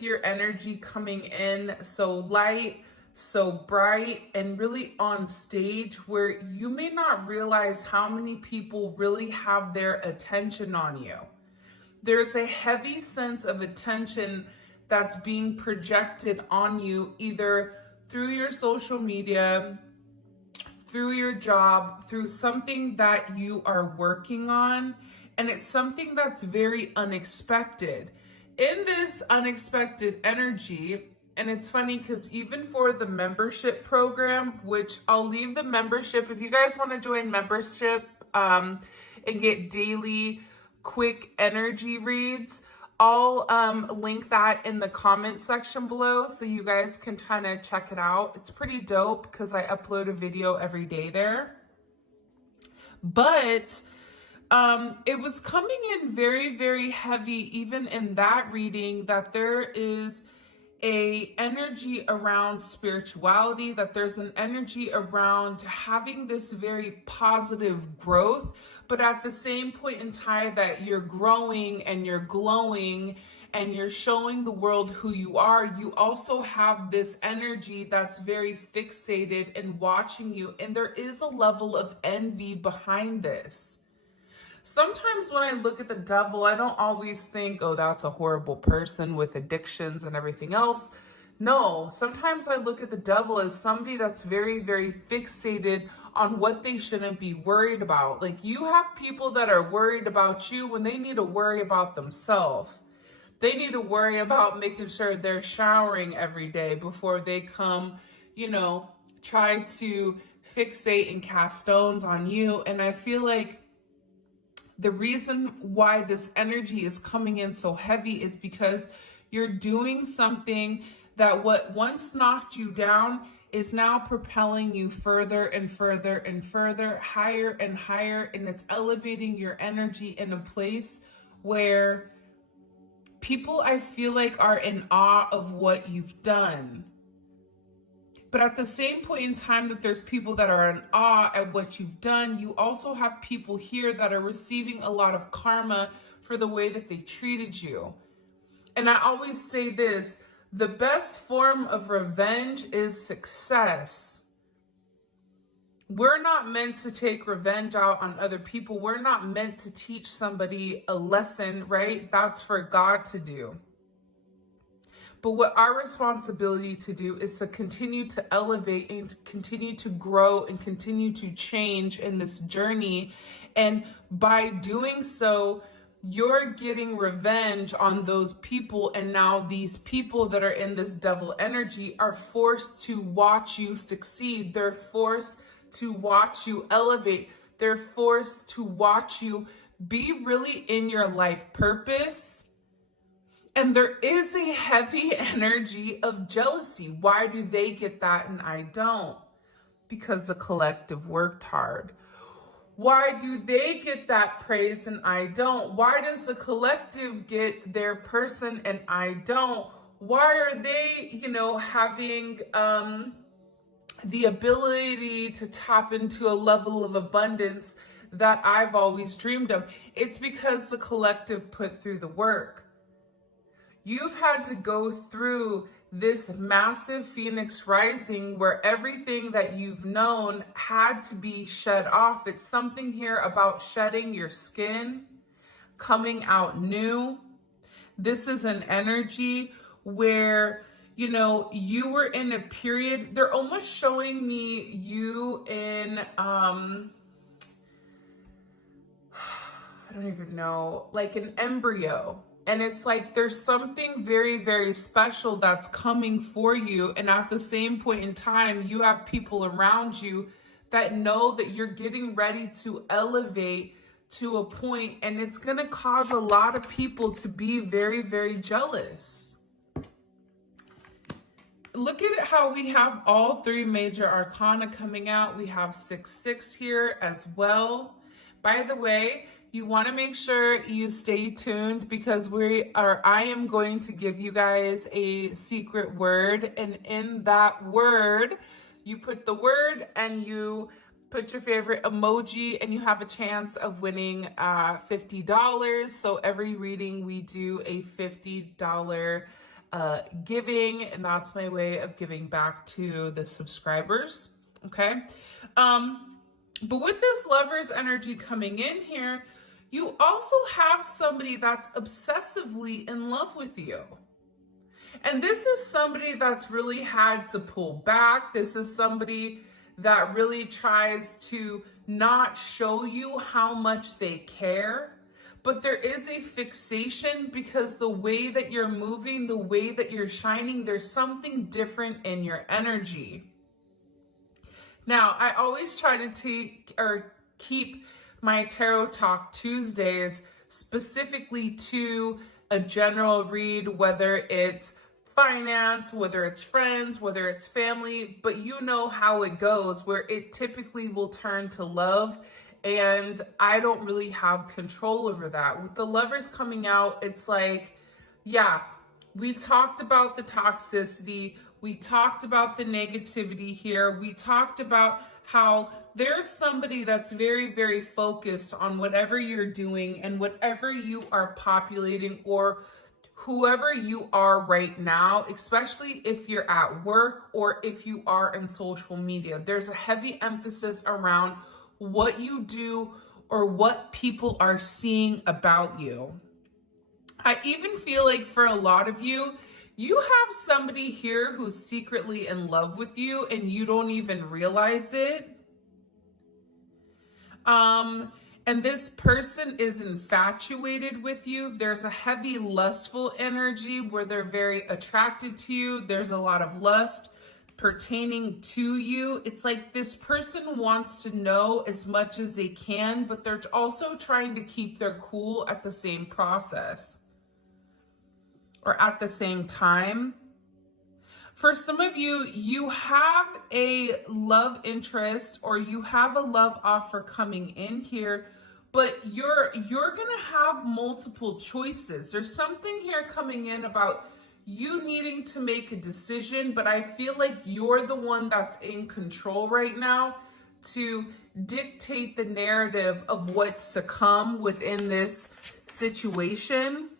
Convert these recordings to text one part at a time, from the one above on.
with your energy coming in so light, so bright, and really on stage where you may not realize how many people really have their attention on you. There's a heavy sense of attention that's being projected on you, either through your social media, through your job, through something that you are working on. And it's something that's very unexpected. In this unexpected energy, and it's funny because even for the membership program, which I'll leave the membership, if you guys want to join membership and get daily quick energy reads, I'll link that in the comment section below so you guys can kind of check it out. It's pretty dope because I upload a video every day there. But it was coming in very, very heavy, even in that reading, that there is a energy around spirituality, that there's an energy around having this very positive growth, but at the same point in time that you're growing and you're glowing and you're showing the world who you are, you also have this energy that's very fixated and watching you, and there is a level of envy behind this. Sometimes when I look at the devil, I don't always think, oh, that's a horrible person with addictions and everything else. No, sometimes I look at the devil as somebody that's very, very fixated on what they shouldn't be worried about. Like, you have people that are worried about you when they need to worry about themselves. They need to worry about making sure they're showering every day before they come, try to fixate and cast stones on you. And I feel like the reason why this energy is coming in so heavy is because you're doing something that what once knocked you down is now propelling you further and further and further, higher and higher, and it's elevating your energy in a place where people, I feel like, are in awe of what you've done. But at the same point in time that there's people that are in awe at what you've done, you also have people here that are receiving a lot of karma for the way that they treated you. And I always say this, the best form of revenge is success. We're not meant to take revenge out on other people. We're not meant to teach somebody a lesson, right? That's for God to do. But what our responsibility to do is to continue to elevate and continue to grow and continue to change in this journey. And by doing so, you're getting revenge on those people. And now these people that are in this devil energy are forced to watch you succeed. They're forced to watch you elevate. They're forced to watch you be really in your life purpose. And there is a heavy energy of jealousy. Why do they get that and I don't? Because the collective worked hard. Why do they get that praise and I don't? Why does the collective get their person and I don't? Why are they, having the ability to tap into a level of abundance that I've always dreamed of? It's because the collective put through the work. You've had to go through this massive phoenix rising where everything that you've known had to be shed off. It's something here about shedding your skin, coming out new. This is an energy where, you were in a period, they're almost showing me you in, I don't even know, like an embryo. And it's like there's something very, very special that's coming for you. And at the same point in time, you have people around you that know that you're getting ready to elevate to a point, and it's going to cause a lot of people to be very, very jealous. Look at how we have all three major arcana coming out. We have 6-6 here as well. By the way, you want to make sure you stay tuned because I am going to give you guys a secret word. And in that word, you put the word and you put your favorite emoji and you have a chance of winning $50. So every reading we do a $50 giving, and that's my way of giving back to the subscribers. Okay. But with this Lover's energy coming in here, you also have somebody that's obsessively in love with you. And this is somebody that's really had to pull back. This is somebody that really tries to not show you how much they care. But there is a fixation because the way that you're moving, the way that you're shining, there's something different in your energy. Now, I always try to keep my Tarot Talk Tuesdays specifically to a general read, whether it's finance, whether it's friends, whether it's family, but you know how it goes, where it typically will turn to love, and I don't really have control over that. With the Lovers coming out, it's like, yeah, we talked about the toxicity, we talked about the negativity here, we talked about how there's somebody that's very, very focused on whatever you're doing and whatever you are populating, or whoever you are right now, especially if you're at work or if you are in social media. There's a heavy emphasis around what you do or what people are seeing about you. I even feel like for a lot of you, you have somebody here who's secretly in love with you and you don't even realize it. And this person is infatuated with you. There's a heavy lustful energy where they're very attracted to you. There's a lot of lust pertaining to you. It's like this person wants to know as much as they can, but they're also trying to keep their cool at the same process or at the same time. For some of you, you have a love interest or you have a love offer coming in here, but you're gonna have multiple choices. There's something here coming in about you needing to make a decision, but I feel like you're the one that's in control right now to dictate the narrative of what's to come within this situation.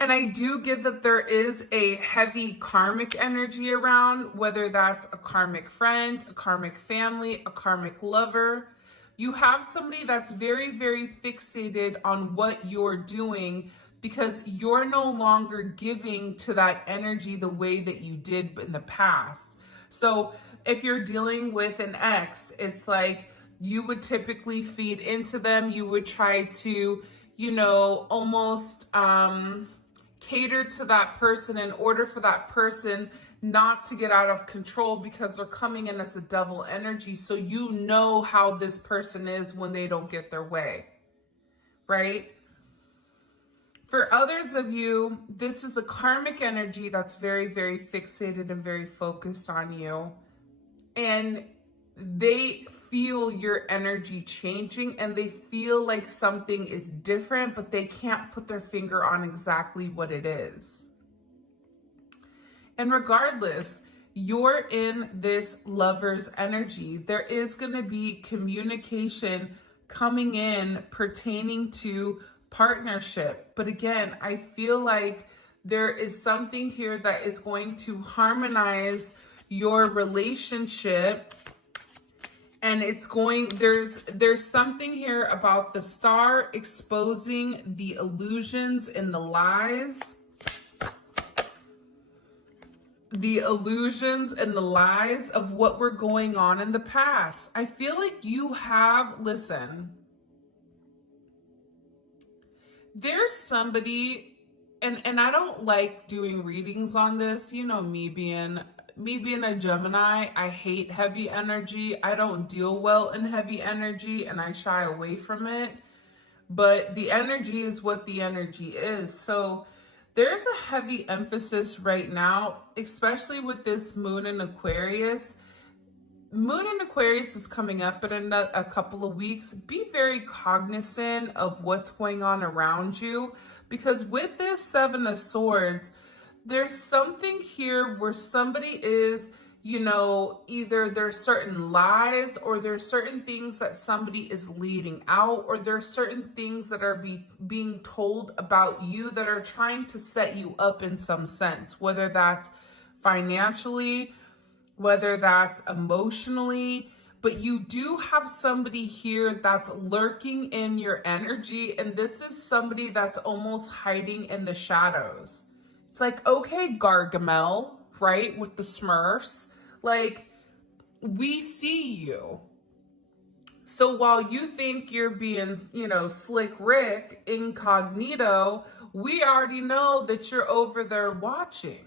And I do get that there is a heavy karmic energy around, whether that's a karmic friend, a karmic family, a karmic lover. You have somebody that's very, very fixated on what you're doing because you're no longer giving to that energy the way that you did in the past. So if you're dealing with an ex, it's like you would typically feed into them. You would try to, almost cater to that person in order for that person not to get out of control because they're coming in as a devil energy. So you know how this person is when they don't get their way, right? For others of you, this is a karmic energy that's very, very fixated and very focused on you. And they feel your energy changing and they feel like something is different, but they can't put their finger on exactly what it is. And regardless, you're in this Lover's energy. There is going to be communication coming in pertaining to partnership. But again, I feel like there is something here that is going to harmonize your relationship. And it's going, there's something here about the star exposing the illusions and the lies. The illusions and the lies of what were going on in the past. I feel like you have, listen, there's somebody, and I don't like doing readings on this, me being a Gemini, I hate heavy energy. I don't deal well in heavy energy and I shy away from it. But the energy is what the energy is. So there's a heavy emphasis right now, especially with this moon in Aquarius. Moon in Aquarius is coming up in a couple of weeks. Be very cognizant of what's going on around you, because with this Seven of Swords, there's something here where somebody is either there's certain lies, or there's certain things that somebody is leading out, or there's certain things that are being told about you that are trying to set you up in some sense, whether that's financially, whether that's emotionally. But you do have somebody here that's lurking in your energy, and this is somebody that's almost hiding in the shadows. It's like, okay, Gargamel, right, with the Smurfs, like, we see you. So while you think you're being, Slick Rick incognito, we already know that you're over there watching.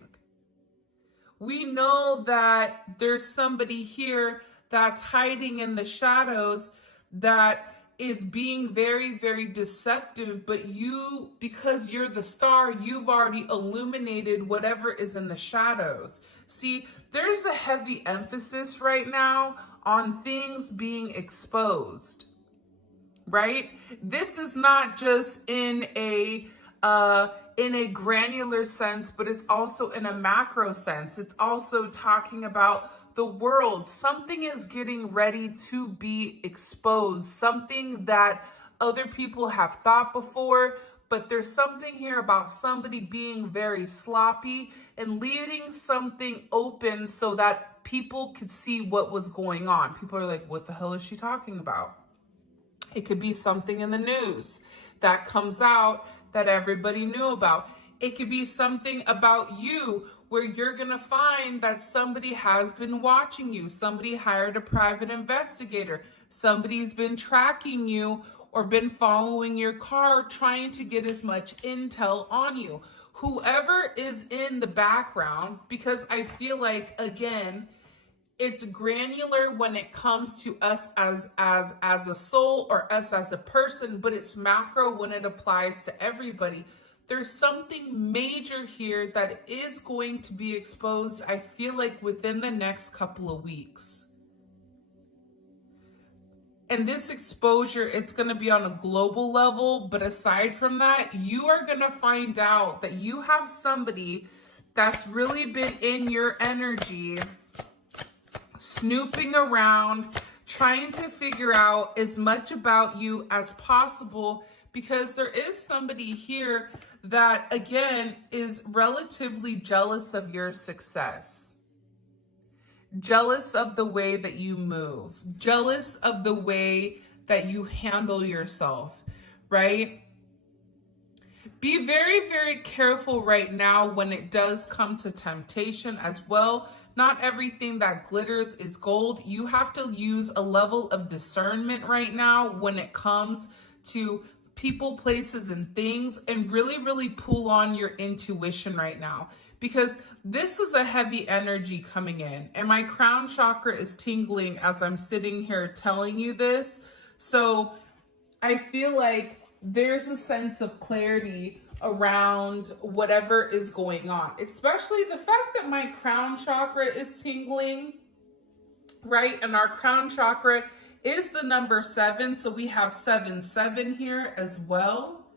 We know that there's somebody here that's hiding in the shadows that is being very, very deceptive, but you, because you're the star, you've already illuminated whatever is in the shadows. See, there's a heavy emphasis right now on things being exposed, right? This is not just in a granular sense, but it's also in a macro sense. It's also talking about the world. Something is getting ready to be exposed, something that other people have thought before, but there's something here about somebody being very sloppy and leaving something open so that people could see what was going on. People are like, what the hell is she talking about? It could be something in the news that comes out that everybody knew about. It could be something about you where you're going to find that somebody has been watching you. Somebody hired a private investigator. Somebody's been tracking you or been following your car, trying to get as much intel on you. Whoever is in the background, because I feel like, again, it's granular when it comes to us as a soul or us as a person, but it's macro when it applies to everybody. There's something major here that is going to be exposed, I feel like, within the next couple of weeks. And this exposure, it's going to be on a global level. But aside from that, you are going to find out that you have somebody that's really been in your energy, snooping around, trying to figure out as much about you as possible, because there is somebody here that, again, is relatively jealous of your success, jealous of the way that you move, jealous of the way that you handle yourself, right? Be very, very careful right now when it does come to temptation as well. Not everything that glitters is gold. You have to use a level of discernment right now when it comes to people, places, and things, and really, really pull on your intuition right now, because this is a heavy energy coming in, and my crown chakra is tingling as I'm sitting here telling you this. So I feel like there's a sense of clarity around whatever is going on, especially the fact that my crown chakra is tingling, right? And our crown chakra is the number 7. So we have 7-7 here as well,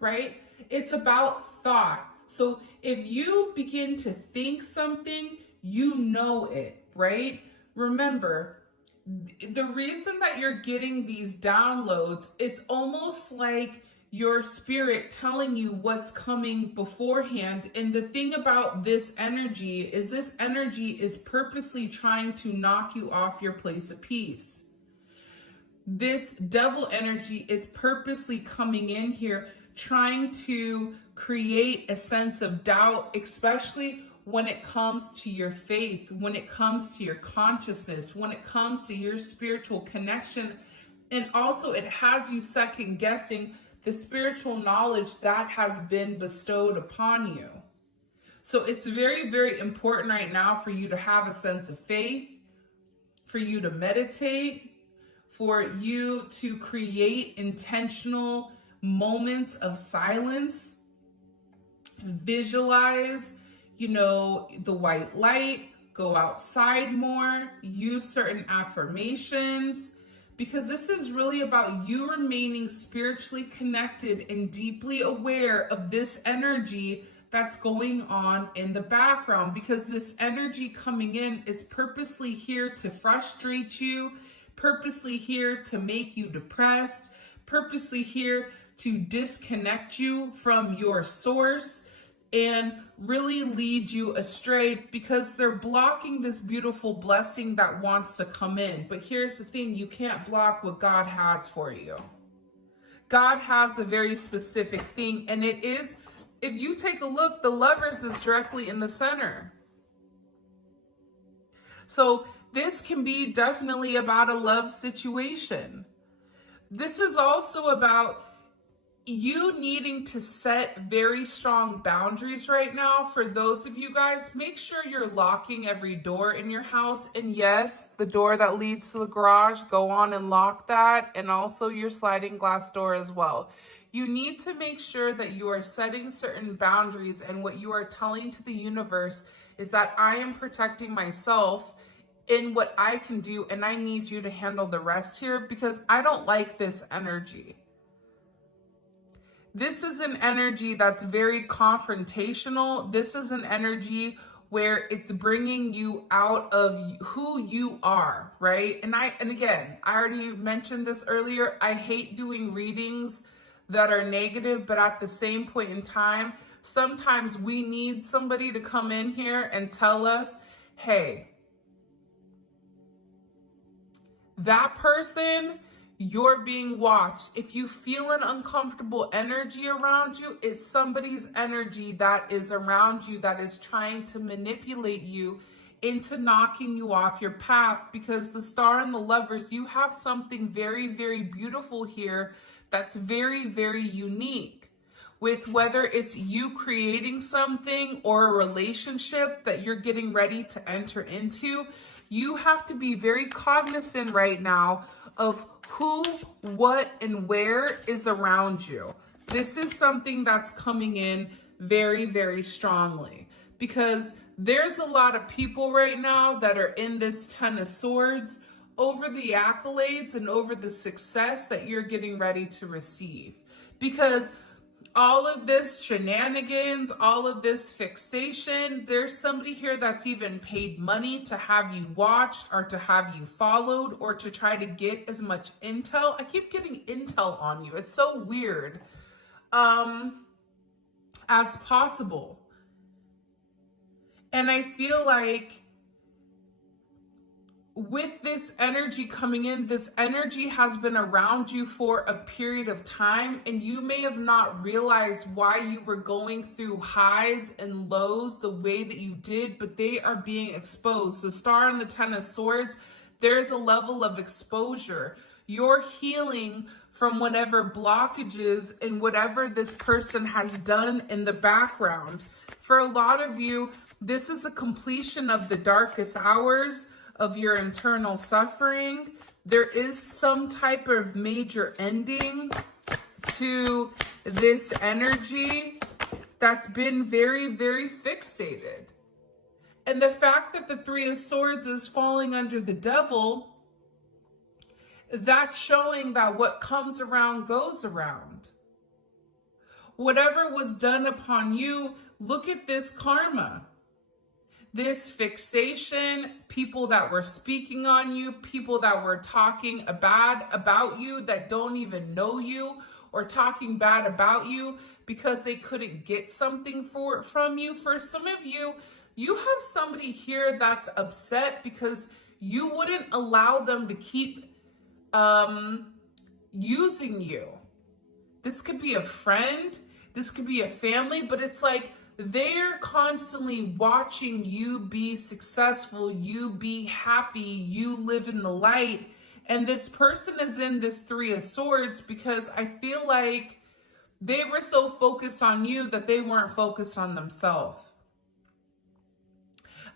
right? It's about thought. So if you begin to think something, you know it, right? Remember, the reason that you're getting these downloads, it's almost like your spirit telling you what's coming beforehand. And the thing about this energy is purposely trying to knock you off your place of peace. This devil energy is purposely coming in here, trying to create a sense of doubt, especially when it comes to your faith, when it comes to your consciousness, when it comes to your spiritual connection. And also it has you second guessing the spiritual knowledge that has been bestowed upon you. So it's very, very important right now for you to have a sense of faith, for you to meditate, for you to create intentional moments of silence, visualize, the white light, go outside more, use certain affirmations, because this is really about you remaining spiritually connected and deeply aware of this energy that's going on in the background, because this energy coming in is purposely here to frustrate you, purposely here to make you depressed, purposely here to disconnect you from your source and really lead you astray, because they're blocking this beautiful blessing that wants to come in. But here's the thing, you can't block what God has for you. God has a very specific thing, and it is, if you take a look, the Lovers is directly in the center. So this can be definitely about a love situation. This is also about you needing to set very strong boundaries right now. For those of you guys, make sure you're locking every door in your house. And yes, the door that leads to the garage, go on and lock that. And also your sliding glass door as well. You need to make sure that you are setting certain boundaries, and what you are telling to the universe is that I am protecting myself in what I can do, and I need you to handle the rest here, because I don't like this energy. This is an energy that's very confrontational. This is an energy where it's bringing you out of who you are, right? And again, I already mentioned this earlier. I hate doing readings that are negative, but at the same point in time, sometimes we need somebody to come in here and tell us, hey, that person, you're being watched. If you feel an uncomfortable energy around you, it's somebody's energy that is around you that is trying to manipulate you into knocking you off your path. Because the Star and the Lovers, you have something very, very beautiful here that's very, very unique. With whether it's you creating something or a relationship that you're getting ready to enter into, you have to be very cognizant right now of who, what, and where is around you. This is something that's coming in very, very strongly, because there's a lot of people right now that are in this Ten of Swords over the accolades and over the success that you're getting ready to receive. Because all of this shenanigans, all of this fixation, there's somebody here that's even paid money to have you watched or to have you followed or to try to get as much intel. I keep getting intel on you. It's so weird. As possible. And I feel like with this energy coming in, this energy has been around you for a period of time, and you may have not realized why you were going through highs and lows the way that you did, but they are being exposed. The Star and the Ten of Swords, there's a level of exposure. You're healing from whatever blockages and whatever this person has done in the background. For a lot of you, this is a completion of the darkest hours of your internal suffering. There is some type of major ending to this energy that's been very, very fixated. And the fact that the Three of Swords is falling under the Devil, that's showing that what comes around goes around. Whatever was done upon you, look at this karma. This fixation, people that were speaking on you, people that were talking bad about you that don't even know you, or talking bad about you because they couldn't get something from you. For some of you, you have somebody here that's upset because you wouldn't allow them to keep using you. This could be a friend, this could be a family, but it's like they're constantly watching you be successful, you be happy, you live in the light. And this person is in this Three of Swords because I feel like they were so focused on you that they weren't focused on themselves.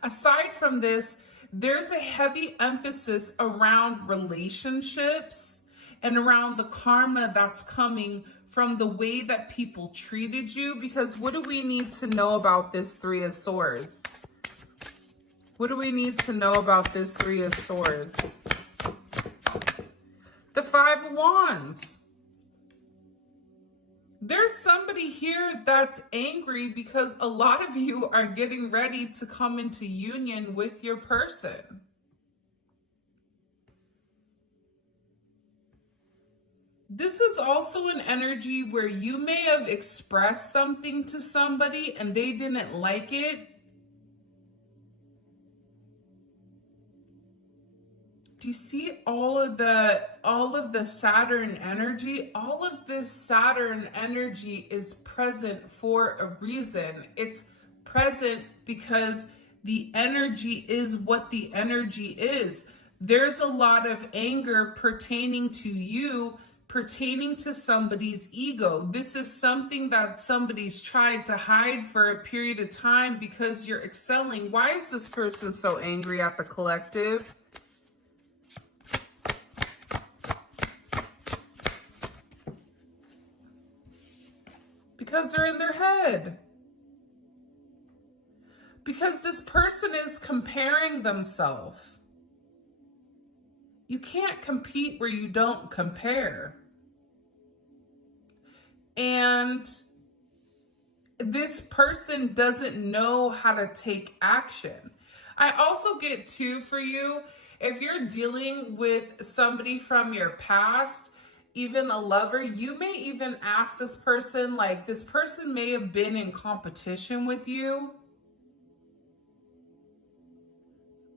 Aside from this, there's a heavy emphasis around relationships and around the karma that's coming from the way that people treated you. Because what do we need to know about this Three of Swords? What do we need to know about this Three of Swords? The Five of Wands. There's somebody here that's angry because a lot of you are getting ready to come into union with your person. This is also an energy where you may have expressed something to somebody and they didn't like it. Do you see all of the Saturn energy? All of this Saturn energy is present for a reason. It's present because the energy is what the energy is. There's a lot of anger pertaining to you, pertaining to somebody's ego. This is something that somebody's tried to hide for a period of time because you're excelling. Why is this person so angry at the collective? Because they're in their head. Because this person is comparing themselves. You can't compete where you don't compare. And this person doesn't know how to take action. I also get too, for you, if you're dealing with somebody from your past, even a lover, you may even ask this person, like, this person may have been in competition with you.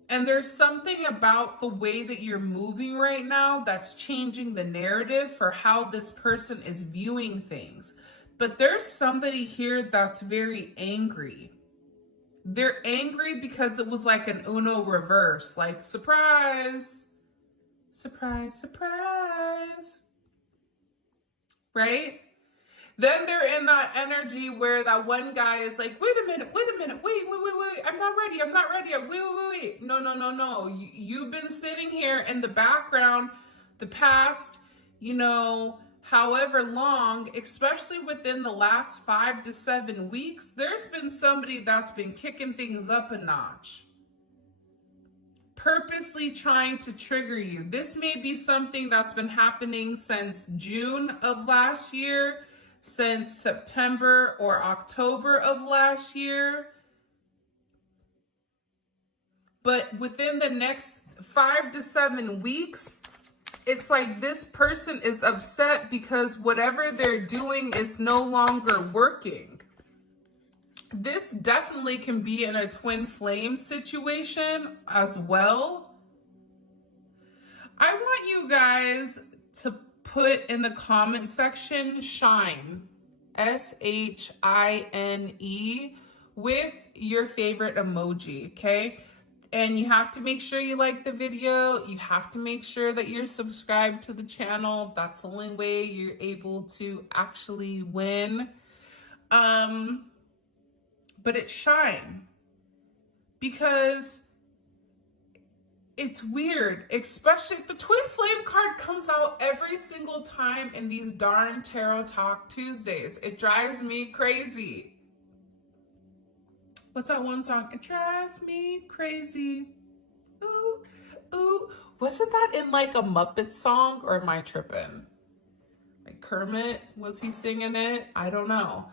And there's something about the way that you're moving right now that's changing the narrative for how this person is viewing things. But there's somebody here that's very angry. They're angry because it was like an Uno reverse, like, surprise, surprise, surprise. Right? Then they're in that energy where that one guy is like, wait a minute, wait, I'm not ready, wait. No. You've been sitting here in the background the past, however long, especially within the last 5 to 7 weeks, there's been somebody that's been kicking things up a notch. Purposely trying to trigger you. This may be something that's been happening since June of last year, since September or October of last year. But within the next 5 to 7 weeks, it's like this person is upset because whatever they're doing is no longer working. This definitely can be in a twin flame situation as well. I want you guys to put in the comment section shine, SHINE, with your favorite emoji, okay? And you have to make sure you like the video. You have to make sure that you're subscribed to the channel. That's the only way you're able to actually win. But it's shine, because it's weird, especially the twin flame card comes out every single time in these darn Tarot Talk Tuesdays. It drives me crazy. What's that one song? It drives me crazy. Ooh, ooh. Wasn't that in like a Muppet song, or am I tripping? Like Kermit, was he singing it? I don't know.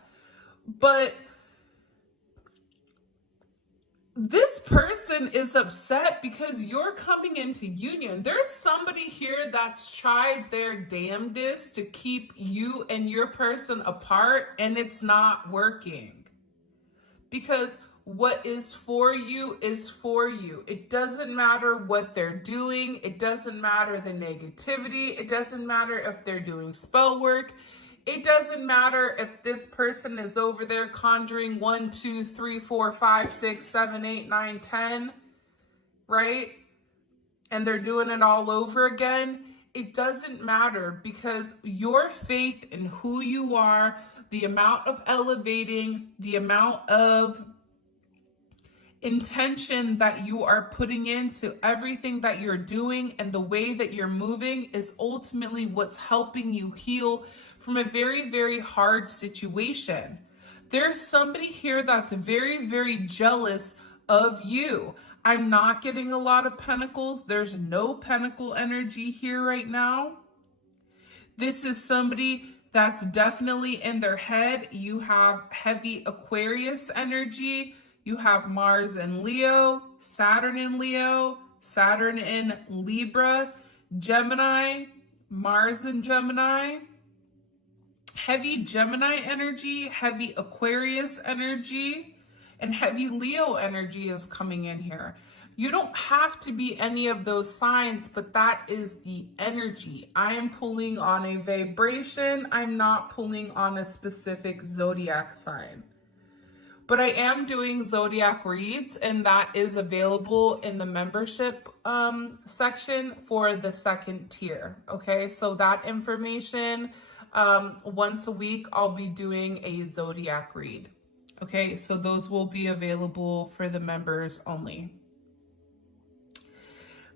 But this person is upset because you're coming into union. There's somebody here that's tried their damnedest to keep you and your person apart, and it's not working. Because what is for you is for you. It doesn't matter what they're doing. It doesn't matter the negativity. It doesn't matter if they're doing spell work. It doesn't matter if this person is over there conjuring 1, 2, 3, 4, 5, 6, 7, 8, 9, 10, right? And they're doing it all over again. It doesn't matter, because your faith in who you are, the amount of elevating, the amount of intention that you are putting into everything that you're doing and the way that you're moving is ultimately what's helping you heal from a very, very hard situation. There's somebody here that's very, very jealous of you. I'm not getting a lot of pentacles. There's no pentacle energy here right now. This is somebody that's definitely in their head. You have heavy Aquarius energy. You have Mars in Leo, Saturn in Leo, Saturn in Libra, Gemini, Mars in Gemini, heavy Gemini energy, heavy Aquarius energy, and heavy Leo energy is coming in here. You don't have to be any of those signs, but that is the energy. I am pulling on a vibration. I'm not pulling on a specific zodiac sign. But I am doing zodiac reads, and that is available in the membership section for the second tier. Okay, so that information, once a week, I'll be doing a zodiac read. Okay, so those will be available for the members only.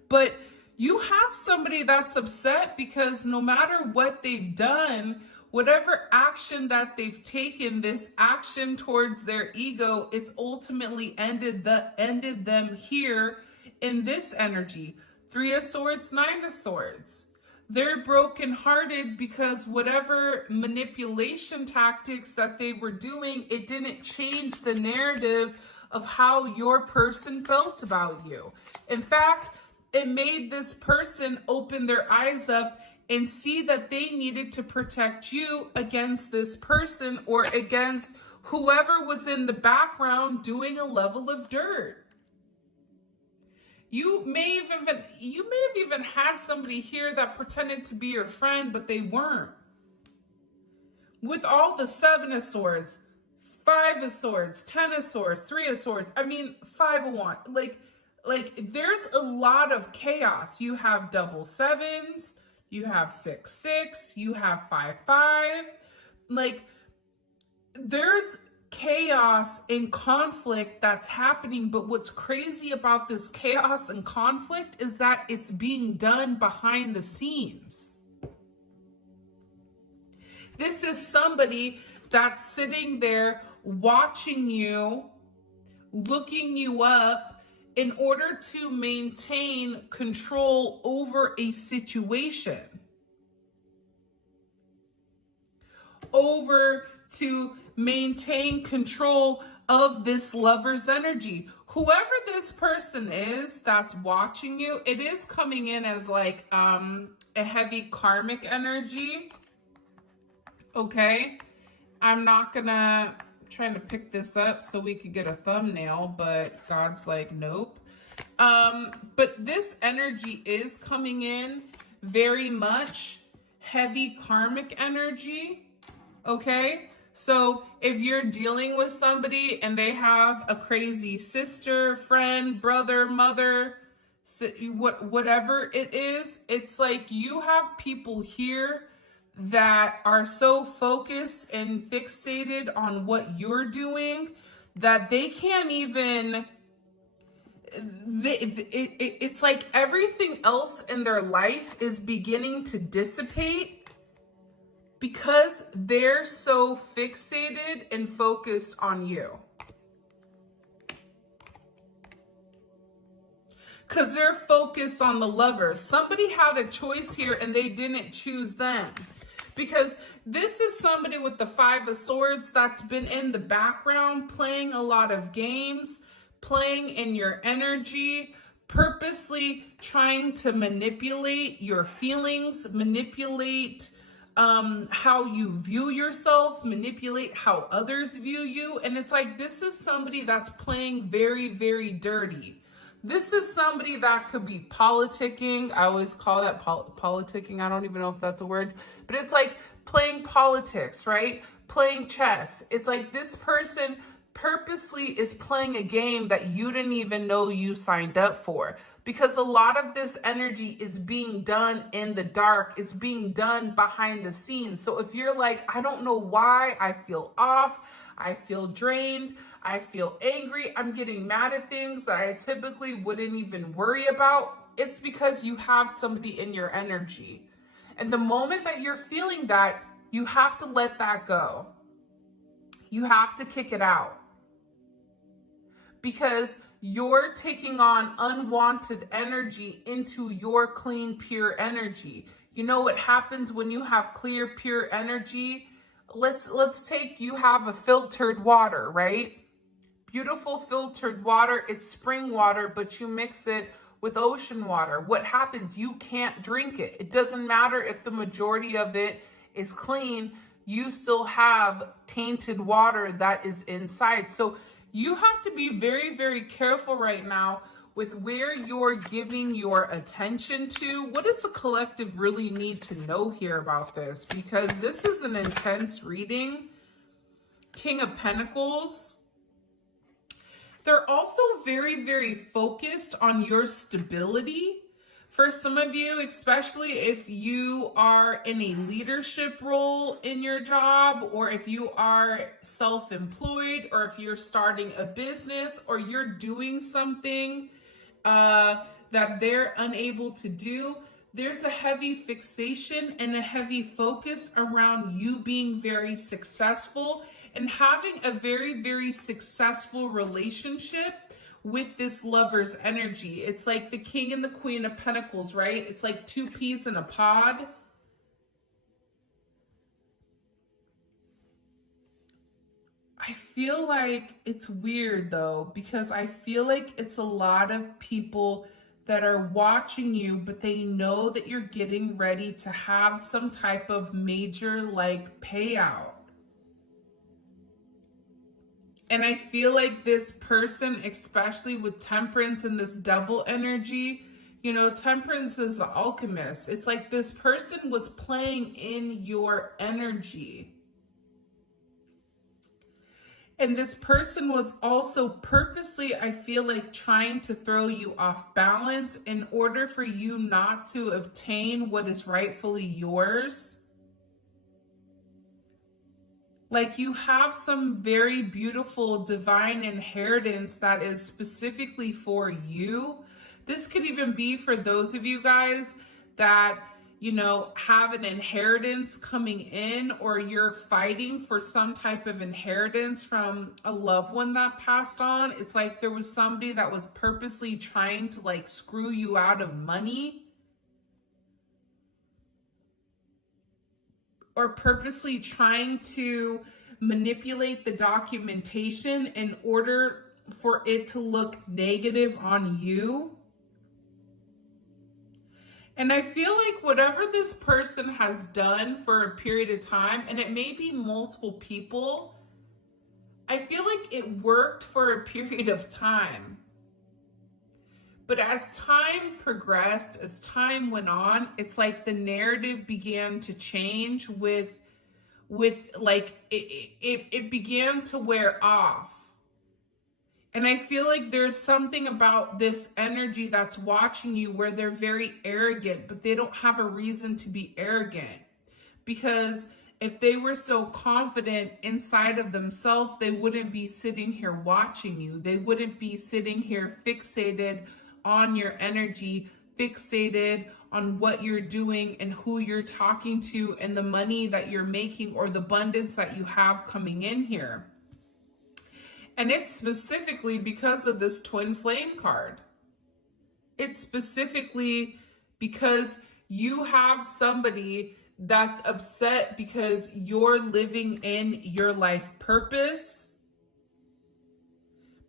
But you have somebody that's upset because no matter what they've done, whatever action that they've taken, this action towards their ego, it's ultimately ended them here in this energy. 3 of Swords, 9 of Swords. They're brokenhearted because whatever manipulation tactics that they were doing, it didn't change the narrative of how your person felt about you. In fact, it made this person open their eyes up and see that they needed to protect you against this person or against whoever was in the background doing a level of dirt. You may have even had somebody here that pretended to be your friend, but they weren't. With all the 7 of Swords, 5 of Swords, 10 of Swords, 3 of Swords, I mean, 5 of Wands, like there's a lot of chaos. You have double 7s, you have 6-6, you have 5-5. Like there's chaos and conflict that's happening, but what's crazy about this chaos and conflict is that it's being done behind the scenes. This is somebody that's sitting there watching you, looking you up, in order to maintain control over a situation, over to maintain control of this lover's energy. Whoever this person is that's watching you, it is coming in as like a heavy karmic energy. Okay, I'm not gonna trying to pick this up so we could get a thumbnail, but God's like, nope. But this energy is coming in very much heavy karmic energy. Okay, so if you're dealing with somebody and they have a crazy sister, friend, brother, mother, whatever it is, it's like you have people here that are so focused and fixated on what you're doing that they can't even, it's like everything else in their life is beginning to dissipate because they're so fixated and focused on you. Because they're focused on the lover. Somebody had a choice here and they didn't choose them. Because this is somebody with the 5 of Swords that's been in the background playing a lot of games, playing in your energy, purposely trying to manipulate your feelings, manipulate how you view yourself, manipulate how others view you. And it's like, this is somebody that's playing very, very dirty. This is somebody that could be politicking. I always call that politicking. I don't even know if that's a word, but it's like playing politics, right? Playing chess. It's like this person purposely is playing a game that you didn't even know you signed up for, because a lot of this energy is being done in the dark, is being done behind the scenes. So if you're like, I don't know why I feel off, I feel drained, I feel angry, I'm getting mad at things that I typically wouldn't even worry about, it's because you have somebody in your energy. And the moment that you're feeling that, you have to let that go. You have to kick it out. Because you're taking on unwanted energy into your clean, pure energy. You know what happens when you have clear, pure energy? Let's take, you have a filtered water, right? Beautiful filtered water, it's spring water, but you mix it with ocean water. What happens? You can't drink it. It doesn't matter if the majority of it is clean, you still have tainted water that is inside. So you have to be very, very careful right now with where you're giving your attention to. What does the collective really need to know here about this? Because this is an intense reading. King of Pentacles. They're also very, very focused on your stability. For some of you, especially if you are in a leadership role in your job, or if you are self-employed, or if you're starting a business, or you're doing something that they're unable to do, there's a heavy fixation and a heavy focus around you being very successful and having a very, very successful relationship with this lover's energy. It's like the King and the Queen of Pentacles, right? It's like two peas in a pod. I feel like it's weird though, because I feel like it's a lot of people that are watching you, but they know that you're getting ready to have some type of major like payout. And I feel like this person, especially with Temperance and this Devil energy, you know, Temperance is the alchemist. It's like this person was playing in your energy. And this person was also purposely, I feel like, trying to throw you off balance in order for you not to obtain what is rightfully yours. Like you have some very beautiful divine inheritance that is specifically for you. This could even be for those of you guys that, you know, have an inheritance coming in, or you're fighting for some type of inheritance from a loved one that passed on. It's like there was somebody that was purposely trying to like screw you out of money, or purposely trying to manipulate the documentation in order for it to look negative on you. And I feel like whatever this person has done for a period of time, and it may be multiple people, I feel like it worked for a period of time. But as time progressed, as time went on, it's like the narrative began to change with like, it began to wear off. And I feel like there's something about this energy that's watching you where they're very arrogant, but they don't have a reason to be arrogant. Because if they were so confident inside of themselves, they wouldn't be sitting here watching you. They wouldn't be sitting here fixated on your energy, fixated on what you're doing and who you're talking to and the money that you're making or the abundance that you have coming in here. And it's specifically because of this twin flame card. It's specifically because you have somebody that's upset because you're living in your life purpose,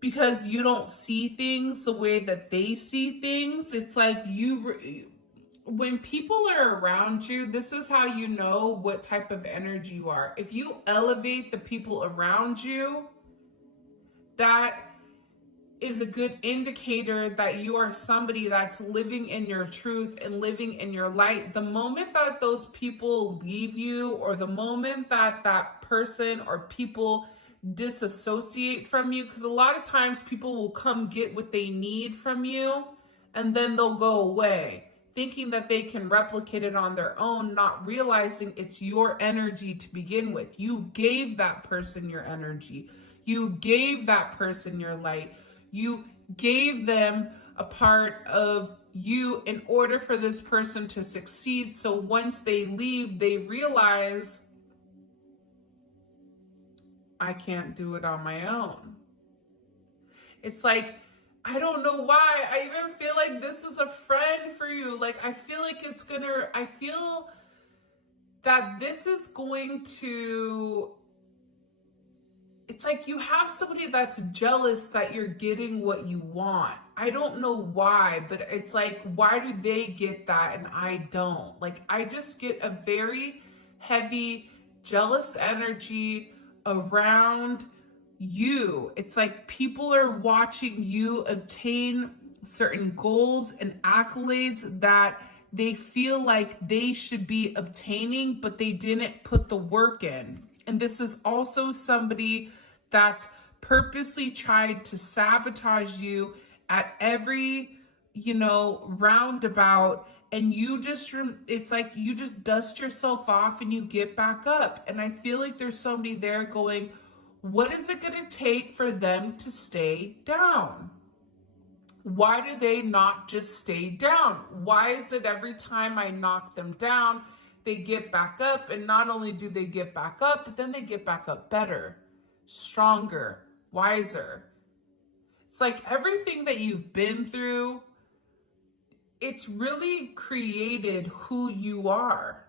because you don't see things the way that they see things. It's like when people are around you, this is how you know what type of energy you are. If you elevate the people around you, that is a good indicator that you are somebody that's living in your truth and living in your light. The moment that those people leave you, or the moment that that person or people disassociate from you, because a lot of times people will come get what they need from you and then they'll go away thinking that they can replicate it on their own, not realizing it's your energy to begin with. You gave that person your energy. You gave that person your light. You gave them a part of you in order for this person to succeed. So once they leave, they realize, I can't do it on my own. It's like I don't know why. I even feel like this is a friend for you. Like, I feel like I feel that this is going to, it's like you have somebody that's jealous that you're getting what you want. I don't know why, but it's like, why do they get that and I don't? Like, I just get a very heavy, jealous energy around you. It's like people are watching you obtain certain goals and accolades that they feel like they should be obtaining, but they didn't put the work in. And this is also somebody that's purposely tried to sabotage you at every, roundabout. And it's like you just dust yourself off and you get back up. And I feel like there's somebody there going, what is it going to take for them to stay down? Why do they not just stay down? Why is it every time I knock them down, they get back up? And not only do they get back up, but then they get back up better, stronger, wiser. It's like everything that you've been through, it's really created who you are.